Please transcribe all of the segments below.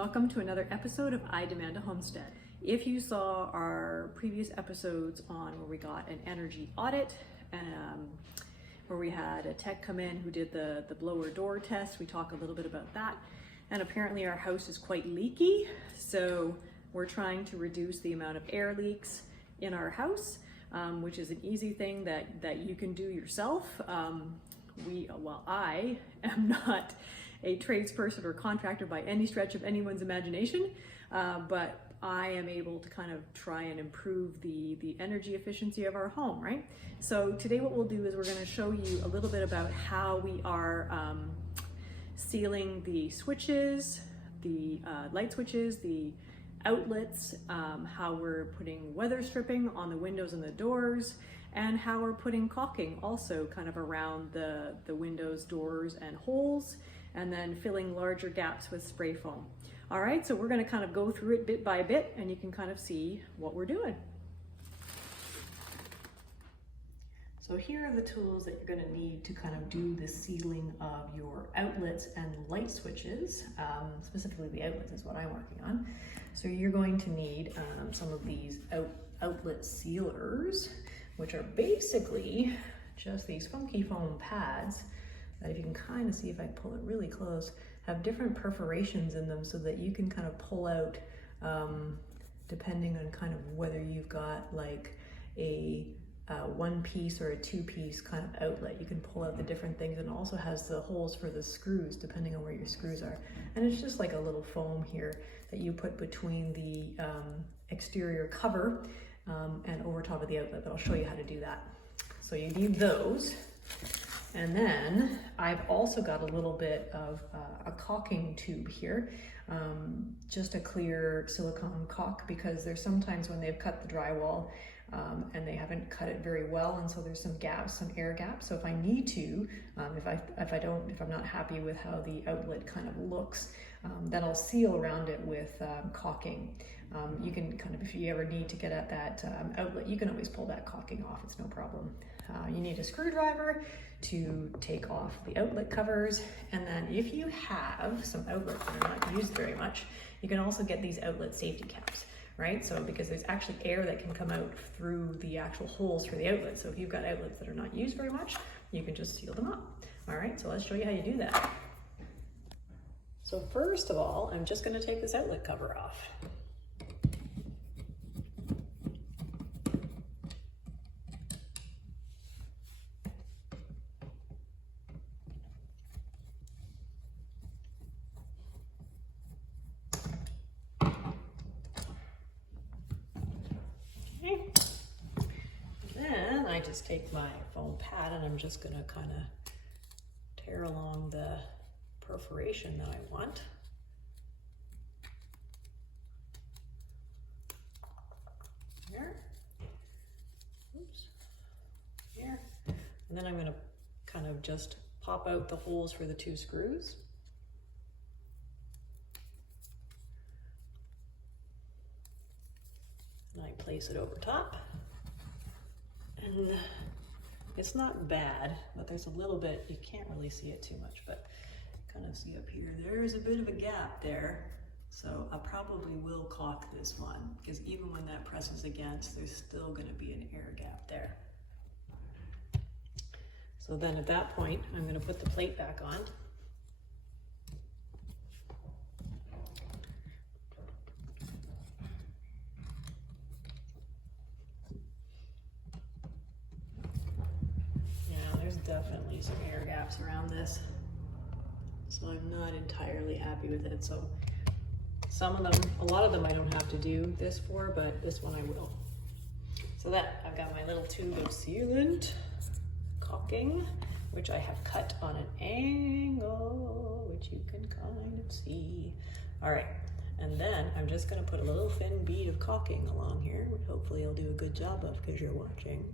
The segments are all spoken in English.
welcome to another episode of I Demand a Homestead. If you saw our previous episodes on where we got an energy audit, where we had a tech come in who did the blower door test, we talk a little bit about that. And apparently our house is quite leaky, so we're trying to reduce the amount of air leaks in our house, which is an easy thing that you can do yourself. I am not a tradesperson or contractor by any stretch of anyone's imagination, but I am able to kind of try and improve the energy efficiency of our home, right? So today what we'll do is we're going to show you a little bit about how we are sealing the switches, the light switches, the outlets, how we're putting weather stripping on the windows and the doors, and how we're putting caulking also kind of around the windows, doors, and holes, and then filling larger gaps with spray foam. All right, so we're going to kind of go through it bit by bit, and you can kind of see what we're doing. So here are the tools that you're going to need to kind of do the sealing of your outlets and light switches. Specifically the outlets is what I'm working on. So you're going to need some of these outlet sealers, which are basically just these funky foam pads that, if you can kind of see if I pull it really close, have different perforations in them so that you can kind of pull out, depending on kind of whether you've got like a one piece or a two piece kind of outlet, you can pull out the different things, and also has the holes for the screws depending on where your screws are. And it's just like a little foam here that you put between the exterior cover and over top of the outlet, but I'll show you how to do that. So you need those. And then I've also got a little bit of a caulking tube here, just a clear silicone caulk, because there's sometimes when they've cut the drywall and they haven't cut it very well, and so there's some gaps, some air gaps. So if I need to, if I'm not happy with how the outlet kind of looks, then I'll seal around it with caulking. You can kind of, if you ever need to get at that outlet, you can always pull that caulking off, it's no problem. You need a screwdriver to take off the outlet covers, and then if you have some outlets that are not used very much, you can also get these outlet safety caps, right? So because there's actually air that can come out through the actual holes for the outlet. So if you've got outlets that are not used very much, you can just seal them up. All right, so let's show you how you do that. So first of all, I'm just going to take this outlet cover off. Then I just take my foam pad and I'm just going to kind of tear along the perforation that I want. Here. Oops. Here. And then I'm going to kind of just pop out the holes for the two screws. And I place it over top. And it's not bad, but there's a little bit, you can't really see it too much, but kind of see up here, there's a bit of a gap there. So I probably will caulk this one, because even when that presses against, there's still going to be an air gap there. So then at that point, I'm going to put the plate back on. Definitely some air gaps around this, so I'm not entirely happy with it. So some of them, a lot of them I don't have to do this for, but this one I will. So that I've got my little tube of sealant caulking, which I have cut on an angle, which you can kind of see. All right, and then I'm just going to put a little thin bead of caulking along here, which hopefully I'll do a good job of because you're watching.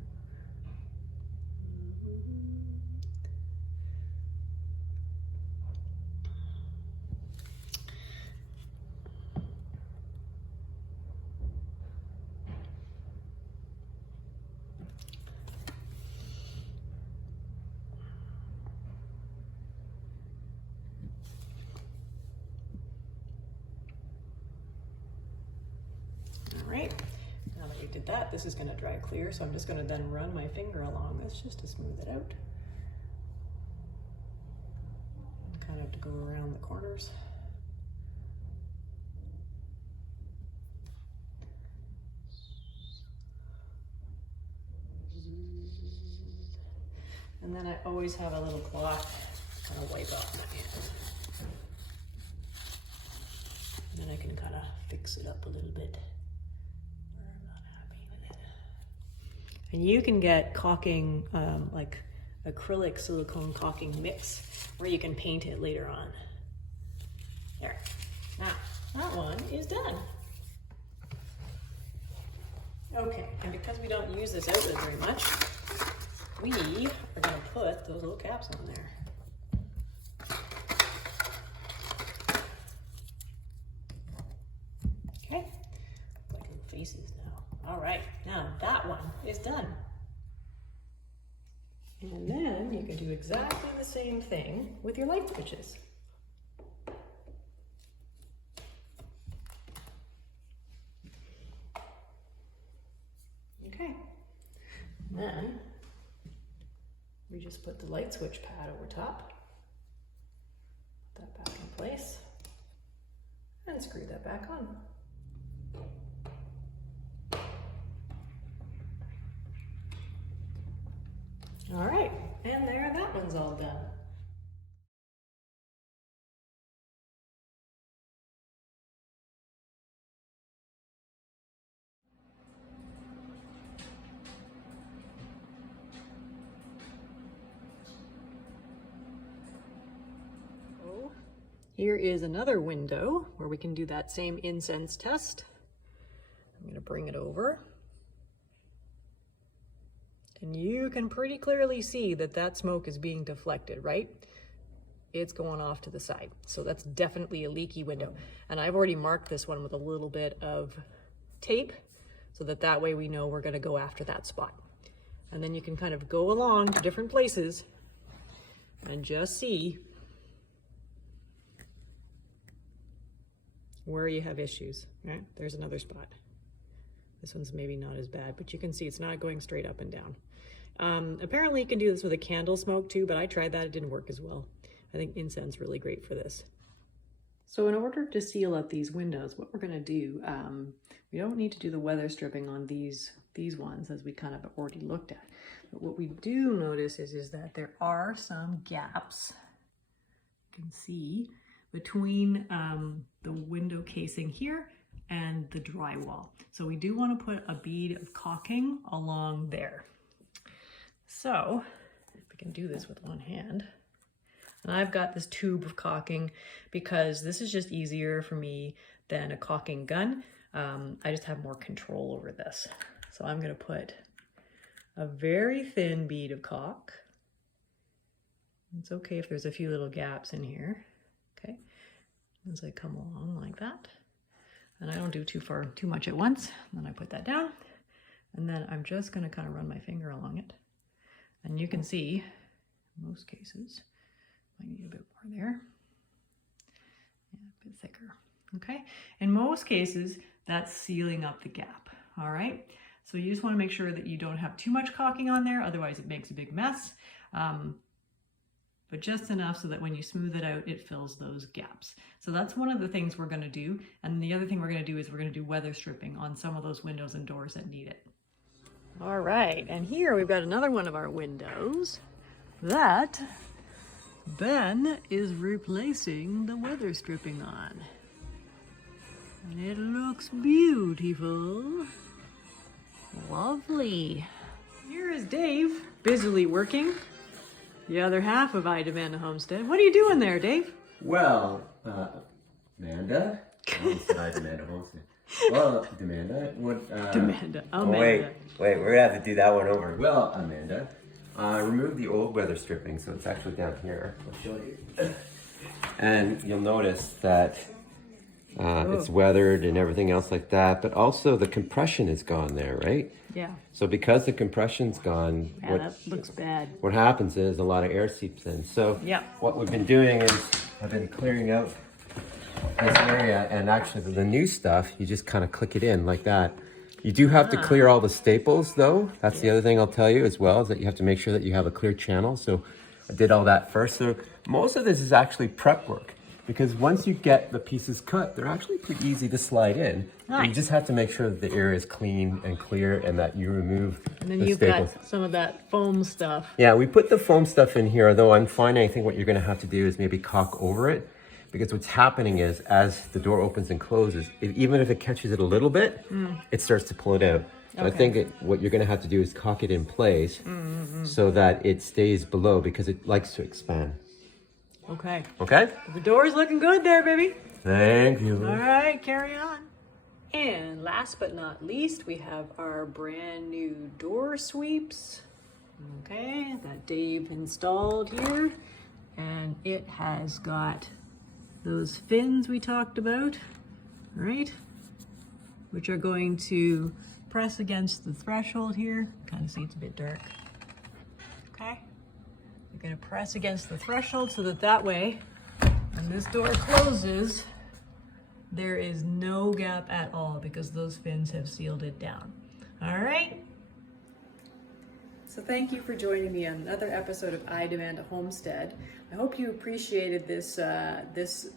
right, now that we did that, this is going to dry clear, so I'm just going to then run my finger along this just to smooth it out. And kind of to go around the corners. And then I always have a little cloth to kind of wipe off my hands. And then I can kind of fix it up a little bit where I'm not happy with it. And you can get caulking, like acrylic silicone caulking mix, where you can paint it later on. There. Now, that one is done. Okay, and because we don't use this outlet very much, we are going to put those little caps on there. Okay, like little faces now. All right, now that one is done. And then you can do exactly the same thing with your light switches. Okay, then we just put the light switch pad over top, put that back in place, and screw that back on. All right, and there, that one's all done. Here is another window where we can do that same incense test. I'm going to bring it over. And you can pretty clearly see that that smoke is being deflected, right? It's going off to the side. So that's definitely a leaky window. And I've already marked this one with a little bit of tape so that way we know we're going to go after that spot. And then you can kind of go along to different places and just see where you have issues. Right? There's another spot. This one's maybe not as bad, but you can see it's not going straight up and down. Apparently you can do this with a candle smoke too, but I tried that, it didn't work as well. I think incense is really great for this. So in order to seal up these windows, what we're gonna do, we don't need to do the weather stripping on these ones, as we kind of already looked at. But what we do notice is that there are some gaps, you can see, between the window casing here and the drywall. So we do want to put a bead of caulking along there. So if we can do this with one hand, and I've got this tube of caulking because this is just easier for me than a caulking gun. I just have more control over this. So I'm going to put a very thin bead of caulk. It's okay if there's a few little gaps in here. Okay, as I come along like that. And I don't do too much at once. And then I put that down. And then I'm just going to kind of run my finger along it. And you can see, in most cases, I need a bit more there. Yeah, a bit thicker. Okay. In most cases, that's sealing up the gap. All right. So you just want to make sure that you don't have too much caulking on there. Otherwise, it makes a big mess. But just enough so that when you smooth it out, it fills those gaps. So that's one of the things we're going to do. And the other thing we're going to do is we're going to do weather stripping on some of those windows and doors that need it. All right, and here we've got another one of our windows that Ben is replacing the weather stripping on. And it looks beautiful. Lovely. Here is Dave, busily working the other half of I Demanda Homestead. What are you doing there, Dave? Well, Amanda? I said I Demanda Homestead. Well, Demanda, what, Demanda. Amanda. Wait, we're gonna have to do that one over. Well, Amanda, remove the old weather stripping, so it's actually down here. I'll show you. And you'll notice that it's weathered and everything else like that, but also the compression is gone there, right? Yeah. So because the compression's gone, Yeah, that looks bad. What happens is a lot of air seeps in. So what we've been doing is I've been clearing out this area, and actually the new stuff, you just kind of click it in like that, You do have to clear all the staples though. That's the other thing I'll tell you as well, is that you have to make sure that you have a clear channel. So I did all that first. So most of this is actually prep work, because once you get the pieces cut, they're actually pretty easy to slide in. Nice. You just have to make sure that the area is clean and clear and that you remove And then the you've staples. got some of that foam stuff. Yeah, we put the foam stuff in here, though I'm finding I think what you're gonna have to do is maybe caulk over it, because what's happening is as the door opens and closes, even if it catches it a little bit, it starts to pull it out. So I think what you're gonna have to do is caulk it in place so that it stays below, because it likes to expand. Okay. Okay? The door's looking good there, baby. Thank you. All right, carry on. And last but not least, we have our brand new door sweeps. Okay, that Dave installed here. And it has got those fins we talked about, right? Which are going to press against the threshold here. Kind of see it's a bit dark. Okay. You're going to press against the threshold so that way, when this door closes, there is no gap at all because those fins have sealed it down. All right. So thank you for joining me on another episode of I Demand a Homestead. I hope you appreciated this this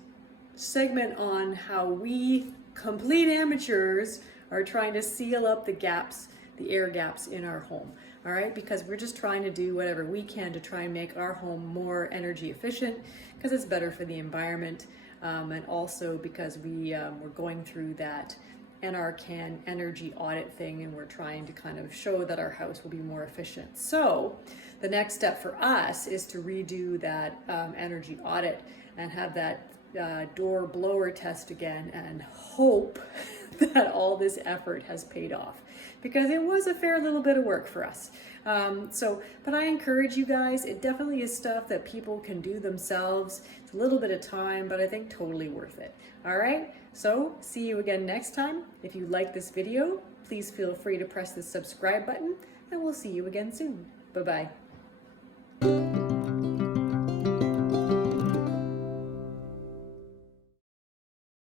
segment on how we complete amateurs are trying to seal up the gaps, the air gaps in our home. All right, because we're just trying to do whatever we can to try and make our home more energy efficient, because it's better for the environment, and also because we're going through that NRCan energy audit thing, and we're trying to kind of show that our house will be more efficient. So the next step for us is to redo that energy audit and have that door blower test again, and hope that all this effort has paid off, because it was a fair little bit of work for us. But I encourage you guys, it definitely is stuff that people can do themselves. It's a little bit of time, but I think totally worth it. All right, so see you again next time. If you like this video, please feel free to press the subscribe button, and we'll see you again soon. Bye-bye.